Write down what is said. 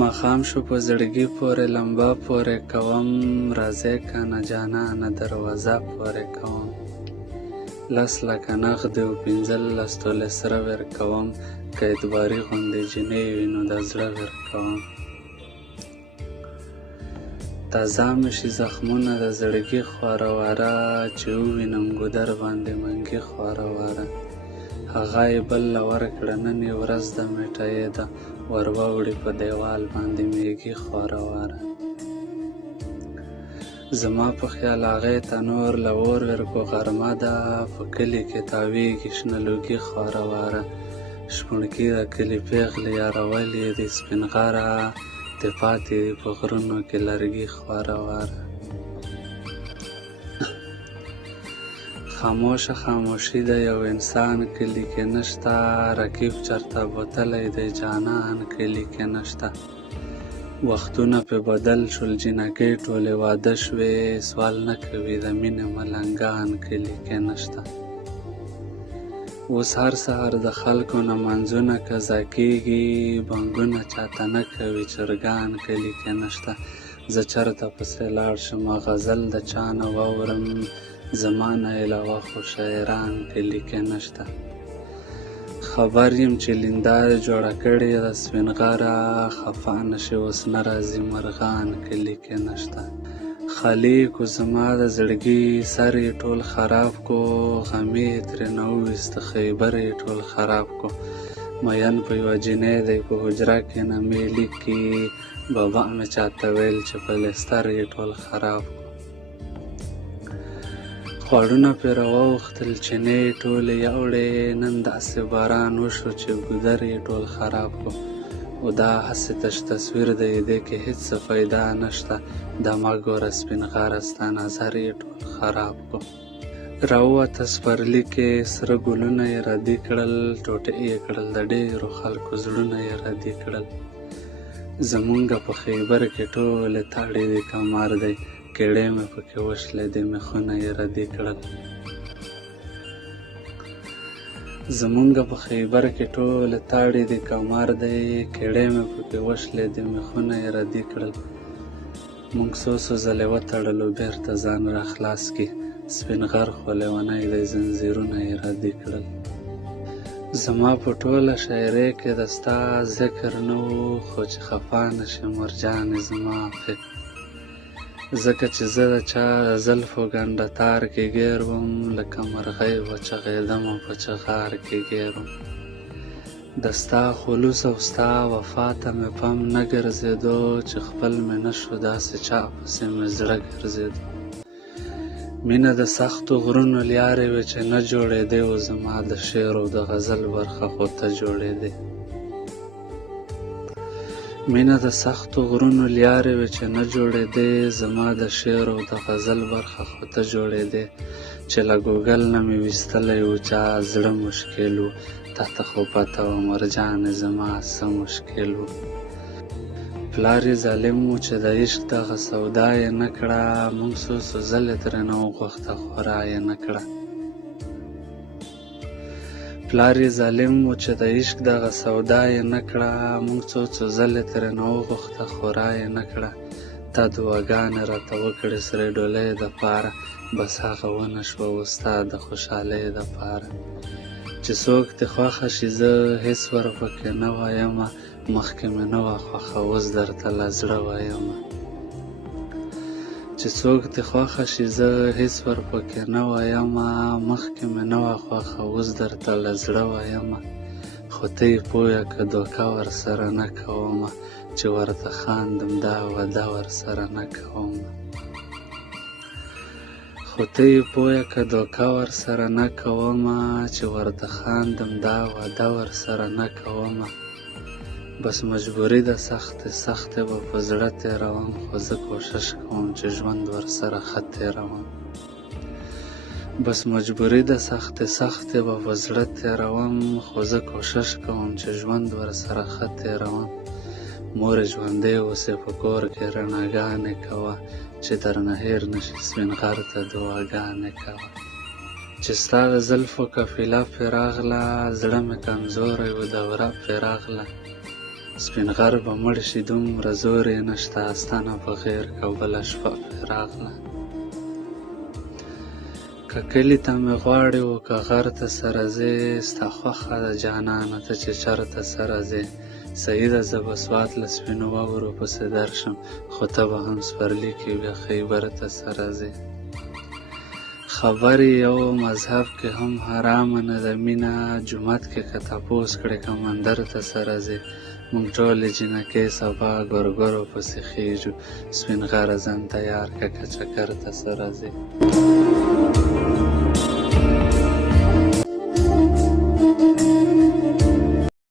ماښام شو په زړګي پورې لمبه پورې کوم، راځئ کنه جانانه دروازه پورې کوم. 10 لکه نغدې او 15 تولې سره ورکوم، که اعتباري غوندې جینۍ وي نو د زړه ورکوم. تازه مې شي زخمونه د زړګي خواره واره، چې ووینم ګودر باندې منګي خواره واره. هغه یې بله ورکړه نن یې ورځ د میټایې ده، ور واوړي په دیوال باندې میږي خواره واره. زما په خیال هغې ته نور له اور ورکو غرمه ده، په کلي کې تاویږي شنه لوګي خواره واره. شپونکي د کلي پیغلې یارولې دي سپین غره، دې پاتې دي په غرونو کې لرګي خواره واره. خاموشه خاموشي د یو انسان کلي کې نشته، رقیب چرته بوتلی دی جانان کلي کې نشته. وختونه پې بدل شول جینکۍ ټولې واده شوې، سوال نه کوي د مینې ملنګان کلي کې نشته. اوس هر سهار د خلکو نه منځونه قضا کېږي، بنګونه چاته نه کوي چرګان کلي کې نشته. زه چرته پسې لاړ شم غزل د چا نه واورم، زما نه علاوه خو شاعران کلي کې نشته. خبر یم چې لیندا جوړه کړې د سپین غره، خفه نشي اوس نه راځي مرغان کلي کې نشته. خالي کو زما د زړګي سر یې ټول خراب کو، غمې ترېنه وویسته خیبر یې ټول خراب کو. مین په یوه جینۍ دی په حجره کې نه مې لیکي، بابا مې چاته ویل چې پلستر یې ټول خراب کو. خوړونه پې راواوښتل چینې ټولې یوړې، نن داسې باران وشو چې ګودر یې ټول خراب کو. او دا هسې تش تصویر دی دې کې هېڅ څه فایده نشته، دا ما ګوره سپین غره ستا نظر یې ټول خراب کو. راووته سپرلي کې سره ګلونه یې ردي کړل، ټوټې یې کړل د ډېرو خلکو زړونه یې ردي کړل. زمونږه په خیبر کې ټولې تاړې دي کمار دی، کیړې مې پکې وشلې دي مخونه یې ردي کړل. زمونږه په خیبر کې ټولې تاړې دي کمار دی، کیړې مې پکې وشلې دي مخونه یې ردي کړل. مونږ څو ځلې وتړلو بېرته ځان را خلاص کړي، سپین غر خو لیونی دی زنځیرونه یې ردي کړل. زما په ټوله شاعرۍ کې د ستا ذکر نه و، خو چې خفه نه شي مرجانې زما فکر، ځکه چې زه د چا د زلفو ګنډه تار کې ګیر وم، لکه مرغۍ وچغېدم او په چغار کې ګیر وم. د ستا خلوص او ستا وفا ته مې پام نه ګرځېدو، چې خپل مې نه شو داسې چا پسې مې زړه ګرځېدو. مینه د سختو غرونو لیارې وې چې نه جوړېدې، او زما د شعر او د غزل برخه خو ته جوړېدې. مینه د سختو غرونو لیارې وې چې نه جوړېدې، زما د شعر او د غزل برخه خو ته جوړېدې. چې له ګوګل نه مې ویستلی و چا زړه مشکل و، تا ته خو پته وه مرجانې زما څه مشکل و. پلار یې ظالم و چې د عشق دغه سودا یې نه کړه، موږ څو ځلې ترېنه وغوښته خورا یې نه کړه. پلار یې ظالم و چې د عشق دغه سودا یې نه کړه، موږ څو ځلې ترېنه وغوښته خورا یې نه کړه. تا دعاګانې راته وکړې سرې ډولۍ دپاره، بس هغه ونه شوه اوس ستا د خوشحالۍ دپاره. چې څوک دې خوښه شي زه هېڅ ورپکې نه وایمه، مخکې مې نه وه خوښه اوس درته له زړه وایمه. چې څوک دې خوښه شي زه هېڅ ورپکې نه وایمه، مخکې مې نه وه خوښه اوس درته له زړه وایمه. خو ته یې پویه که دوکه ورسره نه کومه، چې ورته خاندم دا وعده ورسره نه کومه. خو ته یې پویه که دوکه ورسره نه کومه، چې ورته خاندم دا وعده ورسره نه کومه. بس مجبوري ده سختې به په زړه تېروم، خو زه کوشش کوم چې ژوند ورسره ښه تېروم. بس مجبوري ده سختې به په زړه تېروم، خو زه کوشش کوم چې ژوند ورسره ښه تېروم. مورې ژوندی اوسې په کور کې رڼاګانې کوه، چې درنه هېر نشي سپین غر ته دعاګانې کوه. چې ستا د زلفو قافله پرې راغله، زړه مې کمزوری و دوره پرې راغله. سپین غر به مړ شي دومره زور یې نشته، ستانه په غیر که بله شپه پرې راغله. که کلي ته مې غواړې و که غر ته سره ځې، ستا خوښه ده جانانه ته چې چرته سره ځې. صحیح ده زه به سوات له سپینو واورو پسې درشم، خو ته به هم سپرلي کې بیا خیبر ته سره ځې. خبرې یو مذهب کې هم حرامه نه ده مینه، جومات کې که تپوس کړې که مندر ته سره ځې. مونږ ټولې جینکۍ سبا ګورګورو پسې خیږو، سپین غره ځان تیار که چکر ته سره ځې.